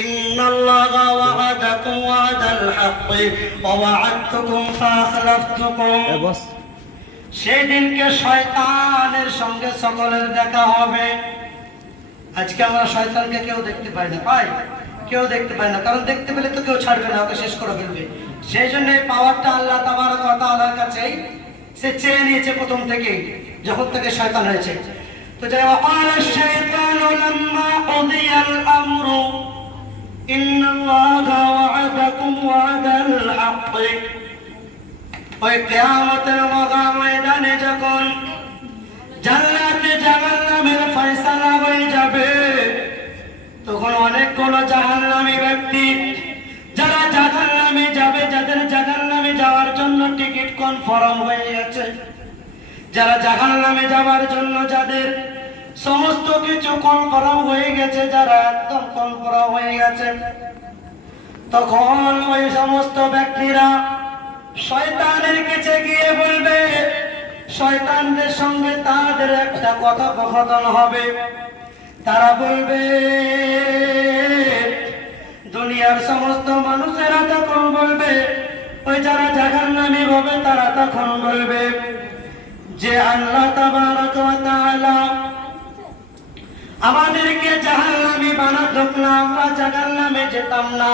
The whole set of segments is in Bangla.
ইন্নাল্লাহা ওয়া'আদাকুম ওয়া'দাল হাক্কি ওয়া ওয়া'আদতুকুম ফাআখলাফতুকুম। সেই দিনকে শয়তানের সঙ্গে সকলের দেখা হবে। আজকে আমরা শয়তানকে কেউ দেখতে পাই না, পাই? কেউ দেখতে পায় না, কারণ দেখতে পেলে তো কেউ ছাড়বে না, ওকে শেষ করে ফেলবে। সেই জন্য এই পাওয়ারটা আল্লাহ তাবারক ওয়া তাআলার কাছেই সে চেয়ে নিয়েছে প্রথম থেকেই, যখন থেকে শয়তান হয়েছে। তো যাই ওয়াকালা শাইতানু লাম্মা কুদিয়াল আমরু ইন্নাল্লাহা ওয়া'আদাকুম ওয়া'দাল হাক্কি। ওই কিয়ামতের ময়দানে যখন জান্নাতে জাহান্নামের ফয়সালা হয়ে যাবে, তখন অনেকগুলো জাহান্নামী ব্যক্তি যারা জাহান্নামে যাবে, যাদের জাহান্নামে যাওয়ার জন্য টিকিট কনফার্ম হয়ে গেছে, যারা জাহান্নামে যাওয়ার জন্য যাদের সমস্ত কিছু কনফার্ম হয়ে গেছে, যারা একদম কনফার্ম হয়ে গেছে, তখন ওই সমস্ত ব্যক্তিরা শয়তানের কাছে গিয়ে বলবে, শয়তানদের সঙ্গে তাদের একটা কথোপকথন হবে। তারা বলবে, দুনিয়ার সমস্ত মানুষেরা তখন বলবে, ওই যারা জাহান্নামী হবে তারা তখন বলবে যে আল্লাহ তাবারক ওয়া তাআলা আমাদেরকে জাহান্নামী বানাতো না, আমরা জাহান্নামে যেতাম না,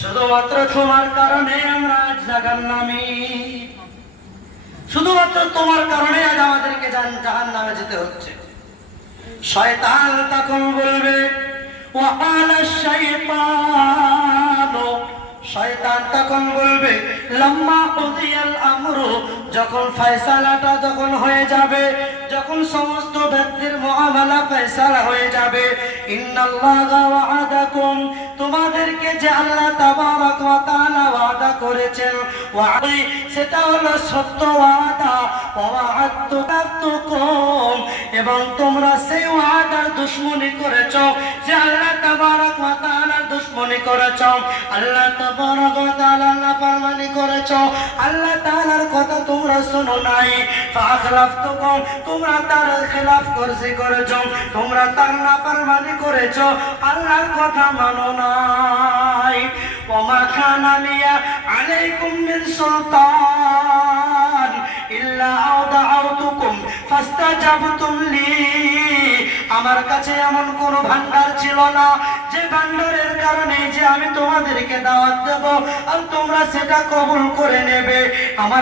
শুধুমাত্র তোমার কারণে আমরা আজ জাহান্নামী, শুধুমাত্র তোমার কারণে আজ আমাদেরকে জাহান্নামে যেতে হচ্ছে। শয়তান তখন বলবে, ওয়াকালা শাইতানু, শয়তান তখন বলবে, লাম্মা কুদিয়াল আমরু, যখন ফয়সালাটা যখন হয়ে যাবে, যখন সমস্ত ব্যক্তির মুআমালা ফয়সালা হয়ে যাবে, ইন্নাল্লাহা ওয়া'আদাকুম, তোমাদেরকে যে আল্লাহ তাবারক ওয়া তাআলা ওয়াদা করেছেন, ওয়া'দি সেটা হলো সত্য ওয়াদা, ওয়া'আদতুকুম, এবং তোমরা সেই ওয়াদার দুশমনি করেছো, যে আল্লাহ তাবারক ওয়া তাআলার দুশমনি করেছো, আল্লাহ তাবারক ওয়া তাআলার নাফরমানি করেছো, আল্লাহ তাআলার কথা তোমরা শোনো নাই, ফাআখলাফতুকুম, তোমরা তার খেলাফ করেছো, তোমরা তার নাফরমানি করেছো, আল্লাহর কথা মানো নাই। ওমা কানা লিয়া আলাইকুম মিন সুলতান ইল্লা আউদাউতুকুম ফাস্তাজাবতুম লি, আমার কাছে এমন কোন ভান্ডার ছিল না যে ভান্ডারের কারণে যে আমি তোমাদেরকে দাওয়াত দেব আর তোমরা সেটা কবুল করে নেবে। আমার